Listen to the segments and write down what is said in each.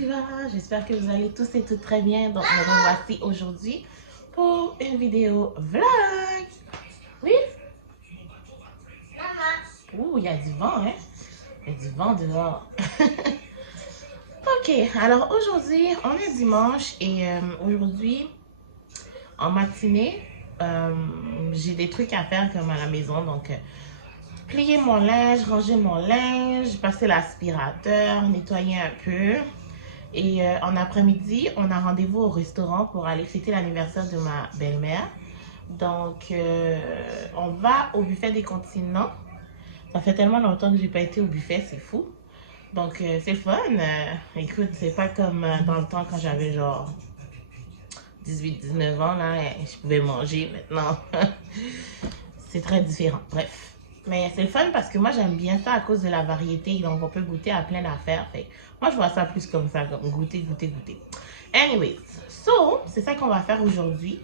Diva, j'espère que vous allez tous et toutes très bien. Donc me revoici aujourd'hui pour une vidéo vlog. Oui? Ouh, il y a du vent, hein? Il y a du vent dehors. Ok, alors aujourd'hui, on est dimanche et aujourd'hui, en matinée, j'ai des trucs à faire comme à la maison. Donc, plier mon linge, ranger mon linge, passer l'aspirateur, nettoyer un peu. Et en après-midi, on a rendez-vous au restaurant pour aller fêter l'anniversaire de ma belle-mère. Donc, on va au buffet des continents. Ça fait tellement longtemps que j'ai pas été au buffet, c'est fou. Donc, c'est fun. Écoute, c'est pas comme dans le temps quand j'avais genre 18-19 ans, là, je pouvais manger maintenant. C'est très différent. Bref. Mais c'est le fun parce que moi, j'aime bien ça à cause de la variété. Donc, on peut goûter à plein d'affaires. Moi, je vois ça plus comme ça, comme goûter. Anyways, so, c'est ça qu'on va faire aujourd'hui.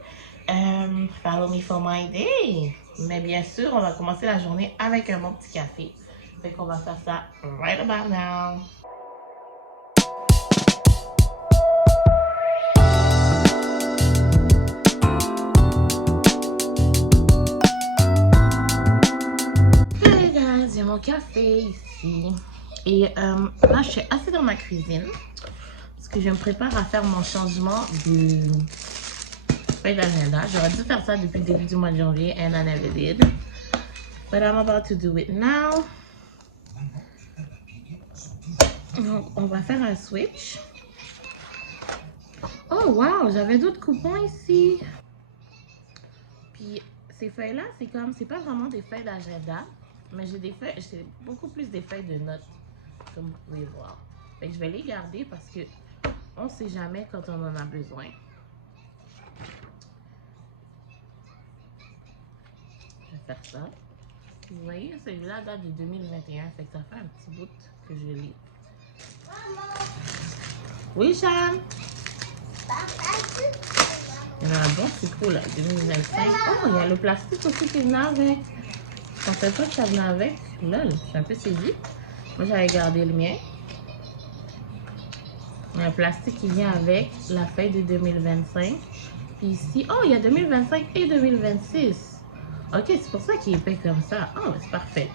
Follow me for my day. Mais bien sûr, on va commencer la journée avec un bon petit café. Fait qu'on va faire ça right about now. Hey guys, j'ai mon café ici. Et là, je suis assise dans ma cuisine. Parce que je me prépare à faire mon changement de feuille d'agenda. J'aurais dû faire ça depuis le début du mois de janvier and I never did. But I'm about to do it now. Donc, on va faire un switch. Oh wow, j'avais d'autres coupons ici. Puis ces feuilles-là, c'est pas vraiment des feuilles d'agenda, mais j'ai des feuilles, c'est beaucoup plus des feuilles de notes, comme vous pouvez voir. Fait que je vais les garder parce que on sait jamais quand on en a besoin. Je vais faire ça. Vous voyez, celui-là date de 2021, fait que ça fait un petit bout que je lis. Oui, Cham? Il y en a un bon sucre là, 2025. Oh, il y a le plastique aussi qui venait avec. Je pensais pas que ça venait avec. Lol, je suis un peu saisie. Moi, j'avais gardé le mien. Il y a un plastique qui vient avec la feuille de 2025. Puis ici, oh, il y a 2025 et 2026. Ok, c'est pour ça qu'il est épais comme ça. Oh, c'est parfait.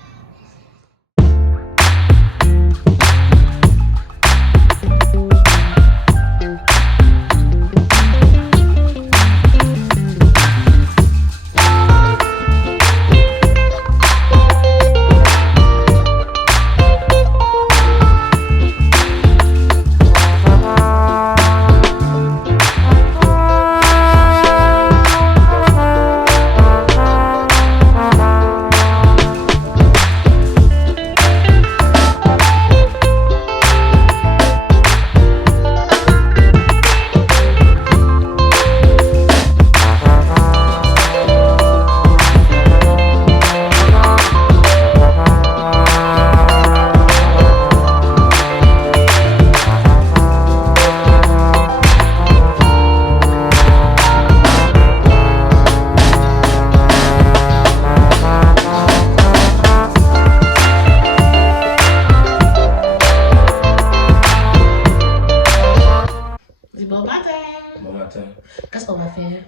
Qu'est-ce qu'on va faire?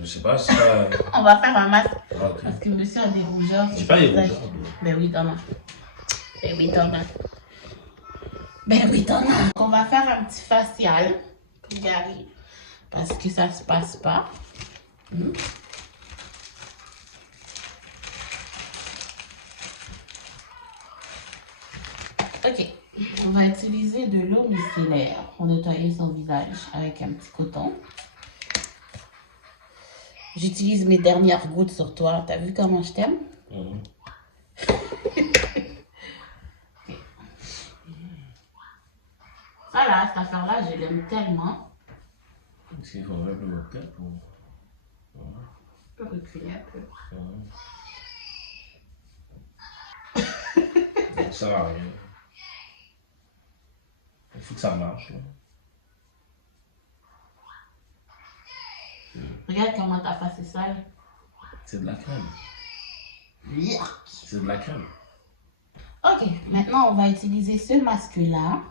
Je sais pas, c'est pas... On va faire un masque. Ah, okay. Parce que monsieur a des rougeurs. J'ai pas les rougeurs. Ben oui, t'en as. Ben oui, t'en as. Ben oui, t'en as. On va faire un petit facial. Gary. Parce que ça se passe pas. Ok. On va utiliser de l'eau micellaire pour nettoyer son visage avec un petit coton. J'utilise mes dernières gouttes sur toi. T'as vu comment je t'aime? Voilà, cette affaire-là, je l'aime tellement. Est-ce qu'il faudrait un peu de cap ou... Je peux reculer un peu. Ça va rien. Il faut que ça marche. Là. Regarde comment ta face est sale. C'est de la crème. C'est de la crème. Ok, maintenant on va utiliser ce masque-là.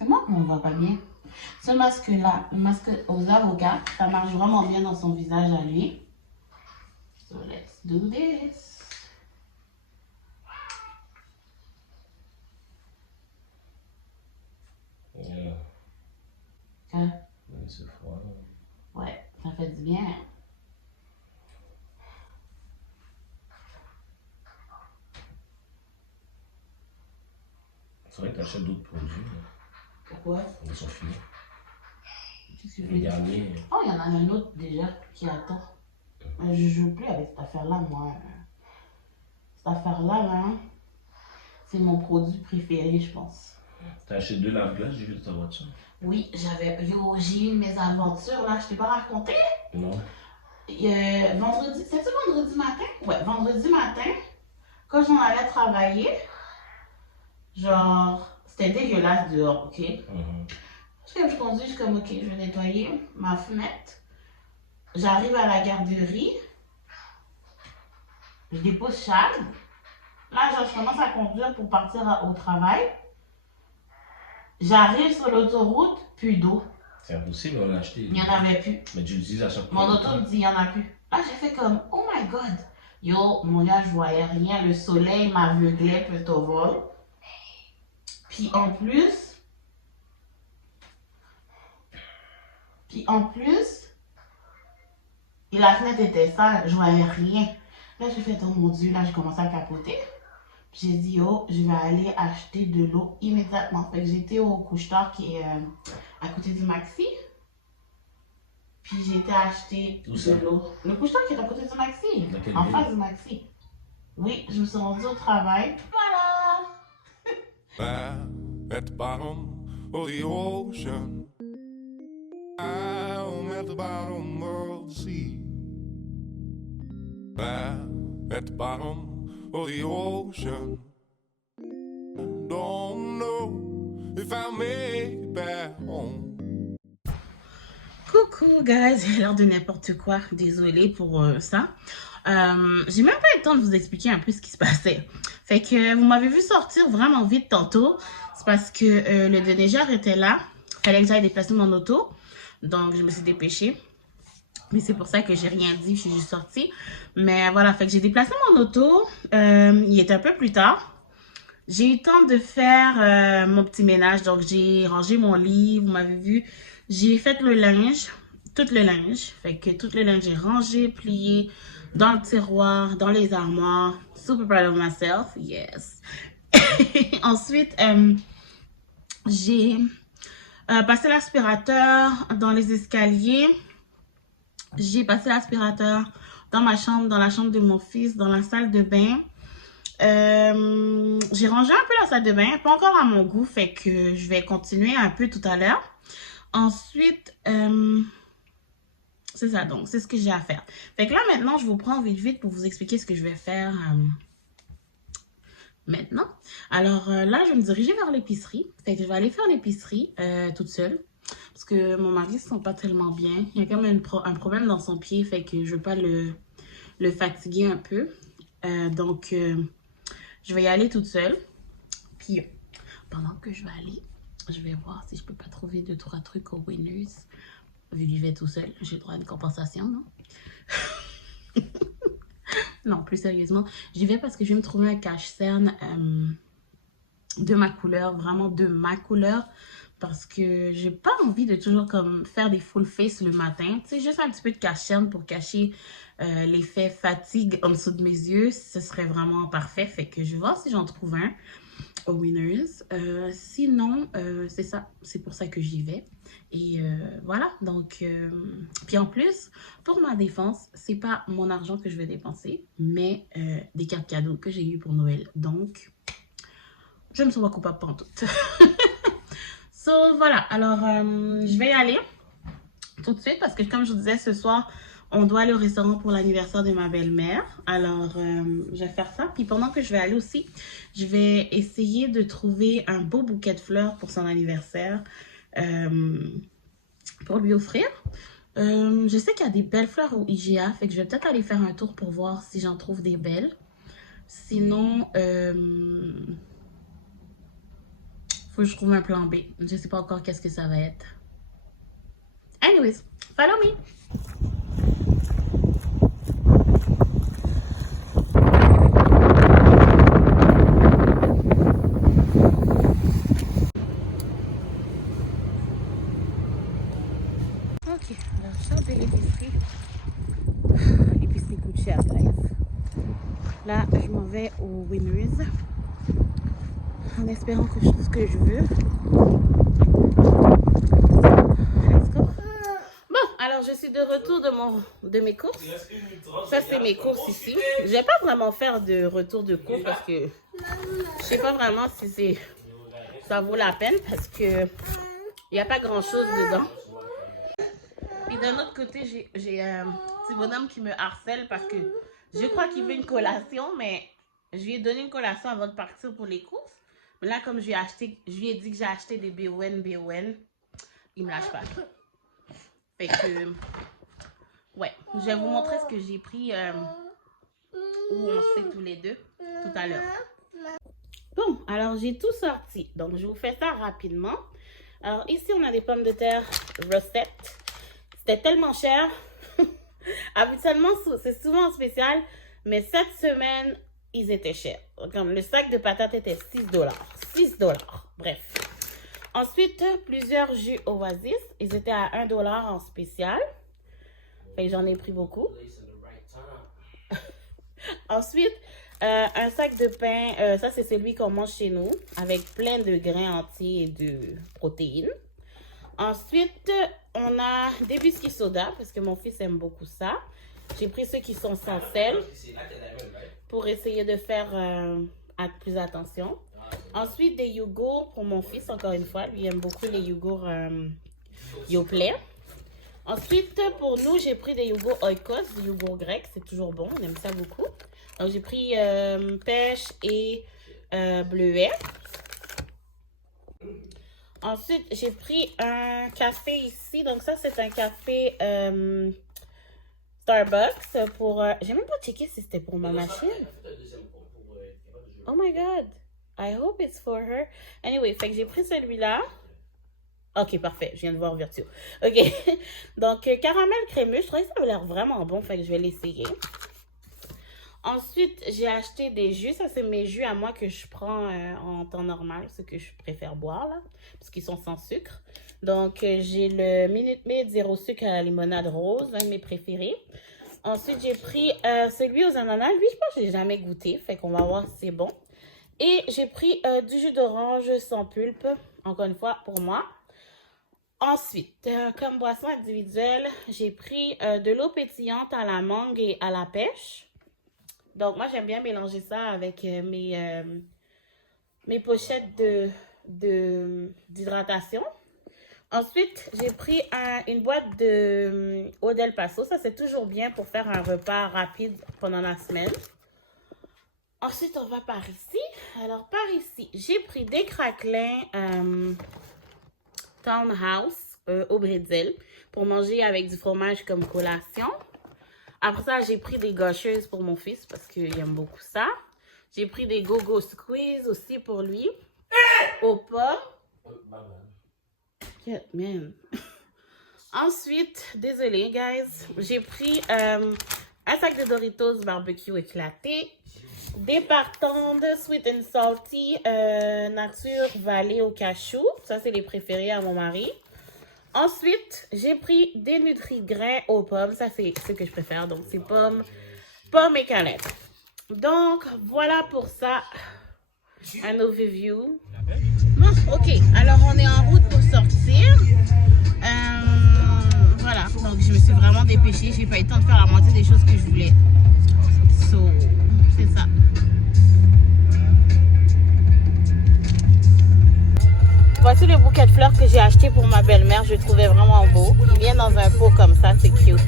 C'est moi qu'on ne voit pas bien. Ce masque-là, le masque aux avocats, ça marche vraiment bien dans son visage à lui. So let's do this. Yeah. Hein? Oui, c'est froid. Ouais, ça fait du bien. C'est vrai que t'achètes d'autres produits. Pourquoi? Ils sont finis. Qu'est-ce que je Les veux dire? derniers. Oh, il y en a un autre déjà qui attend. Je joue plus avec cette affaire-là, moi. Cette affaire-là, là, c'est mon produit préféré, je pense. T'as acheté 2 lave-glaces, j'ai vu de ta voiture. Oui, j'ai eu mes aventures, là, je t'ai pas raconté. Non. Vendredi, c'était vendredi matin? Ouais, vendredi matin, quand j'en allais travailler, genre, c'était dégueulasse dehors, ok? Parce que je conduis, je suis comme, ok, je vais nettoyer ma fenêtre. J'arrive à la garderie, je dépose Charles. Là, genre, je commence à conduire pour partir au travail. J'arrive sur l'autoroute, plus d'eau. C'est impossible, on l'a acheté. Il n'y en avait plus. Mais tu l'utilises à chaque fois. Mon auto me dit, il n'y en a plus. Là, j'ai fait comme, oh my god. Yo, mon gars, je voyais rien. Le soleil m'aveuglait tout au vol. Puis en plus, et la fenêtre était sale, je voyais rien. Là, j'ai fait, oh mon Dieu, là, j'ai commencé à capoter. J'ai dit, oh, je vais aller acheter de l'eau immédiatement. Fait que j'étais au couche-tard qui est à côté du Maxi. Puis j'ai été acheter de l'eau. Le couche-tard qui est à côté du Maxi. En face du Maxi. Oui, je me suis rendue au travail. Voilà! At the bottom of the ocean, I'm at the bottom of the sea. At the bottom of the ocean, don't know if I'll make it back home. Coucou guys, j'ai l'air de n'importe quoi, désolée pour ça. J'ai même pas eu le temps de vous expliquer un peu ce qui se passait. Fait que vous m'avez vu sortir vraiment vite tantôt. C'est parce que le déneigeur était là. Fallait que j'aille déplacer mon auto. Donc je me suis dépêchée. Mais c'est pour ça que j'ai rien dit, je suis juste sortie. Mais voilà, fait que j'ai déplacé mon auto. Il était un peu plus tard. J'ai eu le temps de faire mon petit ménage. Donc j'ai rangé mon lit, vous m'avez vu. J'ai fait le linge, tout le linge. Fait que tout le linge est rangé, plié dans le tiroir, dans les armoires. Super proud of myself, yes. Ensuite, j'ai passé l'aspirateur dans les escaliers. J'ai passé l'aspirateur dans ma chambre, dans la chambre de mon fils, dans la salle de bain. J'ai rangé un peu la salle de bain, pas encore à mon goût, fait que je vais continuer un peu tout à l'heure. Ensuite, c'est ça, donc c'est ce que j'ai à faire. Fait que là, maintenant, je vous prends vite pour vous expliquer ce que je vais faire maintenant. Alors là, je vais me diriger vers l'épicerie. Fait que je vais aller faire l'épicerie toute seule. Parce que mon mari ne se sent pas tellement bien. Il y a quand même un problème dans son pied, fait que je ne veux pas le fatiguer un peu. Donc, je vais y aller toute seule. Puis, pendant que je vais aller, je vais voir si je peux pas trouver 2-3 trucs au Winners. Vu que je vais tout seul, j'ai le droit à une compensation, non? Non, plus sérieusement, j'y vais parce que je vais me trouver un cache-cerne de ma couleur, vraiment de ma couleur. Parce que j'ai pas envie de toujours comme faire des full face le matin. Tu sais, juste un petit peu de cache-cerne pour cacher l'effet fatigue en dessous de mes yeux. Ce serait vraiment parfait. Fait que je vais voir si j'en trouve un au Winners. Sinon, c'est ça. C'est pour ça que j'y vais. Et voilà. Donc, puis en plus, pour ma défense, c'est pas mon argent que je vais dépenser, mais des cartes cadeaux que j'ai eues pour Noël. Donc, je me sens pas coupable pantoute. So, voilà. Alors, je vais y aller tout de suite parce que, comme je vous disais, ce soir, on doit aller au restaurant pour l'anniversaire de ma belle-mère. Alors, je vais faire ça. Puis, pendant que je vais aller aussi, je vais essayer de trouver un beau bouquet de fleurs pour son anniversaire pour lui offrir. Je sais qu'il y a des belles fleurs au IGA, fait que je vais peut-être aller faire un tour pour voir si j'en trouve des belles. Sinon, Faut que je trouve un plan B. Je sais pas encore qu'est-ce que ça va être. Anyways, follow me. Ok, alors je sors de l'épicerie. L'épicerie coûte cher, bref. Là, je m'en vais au Winners. En espérant que je trouve ce que je veux. Let's go. Bon, alors je suis de retour de mes courses. Ça, c'est mes courses ici. Je vais pas vraiment faire de retour de courses parce que je sais pas vraiment si ça vaut la peine parce que il n'y a pas grand chose dedans. Et d'un autre côté, j'ai un petit bonhomme qui me harcèle parce que je crois qu'il veut une collation, mais je lui ai donné une collation avant de partir pour les courses. Mais là, comme je lui ai dit que j'ai acheté des BON, il me lâche pas. Fait que, ouais, je vais vous montrer ce que j'ai pris où on sait tous les deux tout à l'heure. Bon, alors j'ai tout sorti. Donc, je vous fais ça rapidement. Alors, ici, on a des pommes de terre Rosette. C'était tellement cher. Habituellement, c'est souvent en spécial. Mais cette semaine, ils étaient chers. Comme le sac de patates était 6 $. 6 $. Bref. Ensuite, plusieurs jus Oasis. Ils étaient à 1 $ en spécial. Fait que j'en ai pris beaucoup. Ensuite, un sac de pain. Ça, c'est celui qu'on mange chez nous. Avec plein de grains entiers et de protéines. Ensuite, on a des biscuits soda. Parce que mon fils aime beaucoup ça. J'ai pris ceux qui sont sans sel. Pour essayer de faire plus attention. Ensuite, des yogourts pour mon fils, encore une fois. Lui, il aime beaucoup les yogourts Yoplait. Ensuite, pour nous, j'ai pris des yogourts Oikos, des yogourts grecs. C'est toujours bon, on aime ça beaucoup. Donc, j'ai pris pêche et bleuet. Ensuite, j'ai pris un café ici. Donc, ça, c'est un café Starbucks pour... j'ai même pas checké si c'était pour ma machine. Oh my god. I hope it's for her. Anyway, fait que j'ai pris celui-là. Ok, parfait. Je viens de voir Virtue. Ok. Donc, caramel crémeux. Je trouvais que ça avait l'air vraiment bon. Fait que je vais l'essayer. Ensuite, j'ai acheté des jus. Ça, c'est mes jus à moi que je prends en temps normal. Ce que je préfère boire, là. Parce qu'ils sont sans sucre. Donc, j'ai le Minute Maid zéro sucre à la limonade rose. Un de mes préférés. Ensuite, j'ai pris celui aux ananas. Lui, je pense que je l'ai jamais goûté. Fait qu'on va voir si c'est bon. Et j'ai pris du jus d'orange sans pulpe. Encore une fois, pour moi. Ensuite, comme boisson individuelle, j'ai pris de l'eau pétillante à la mangue et à la pêche. Donc, moi, j'aime bien mélanger ça avec mes pochettes d'hydratation. Ensuite, j'ai pris une boîte de eau del Paso. Ça, c'est toujours bien pour faire un repas rapide pendant la semaine. Ensuite, on va par ici. Alors, par ici, j'ai pris des craquelins Townhouse au brésil pour manger avec du fromage comme collation. Après ça, j'ai pris des gâcheuses pour mon fils parce qu'il aime beaucoup ça. J'ai pris des Go-Go Squeeze aussi pour lui. Aux pommes. Yeah, man. Ensuite, désolé, guys. J'ai pris un sac de Doritos barbecue éclaté. Des partandes Sweet and Salty nature vallée au cachou. Ça, c'est les préférés à mon mari. Ensuite, j'ai pris des Nutri-Grains aux pommes. Ça, c'est ce que je préfère. Donc, c'est pommes et canettes. Donc, voilà pour ça. Un overview. Bon, ok. Alors, on est en route pour sortir. Voilà. Donc, je me suis vraiment dépêchée. J'ai pas eu le temps de faire la moitié des choses que je voulais. So, c'est ça. Voici le bouquet de fleurs que j'ai acheté pour ma belle-mère. Je le trouvais vraiment beau. Il vient dans un pot comme ça. C'est cute.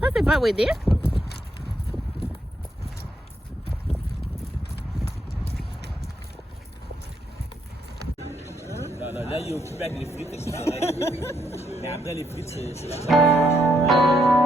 Ça, c'est pas Wedé. Là, il est occupé avec les frites, c'est correct. Mais après, les frites, c'est la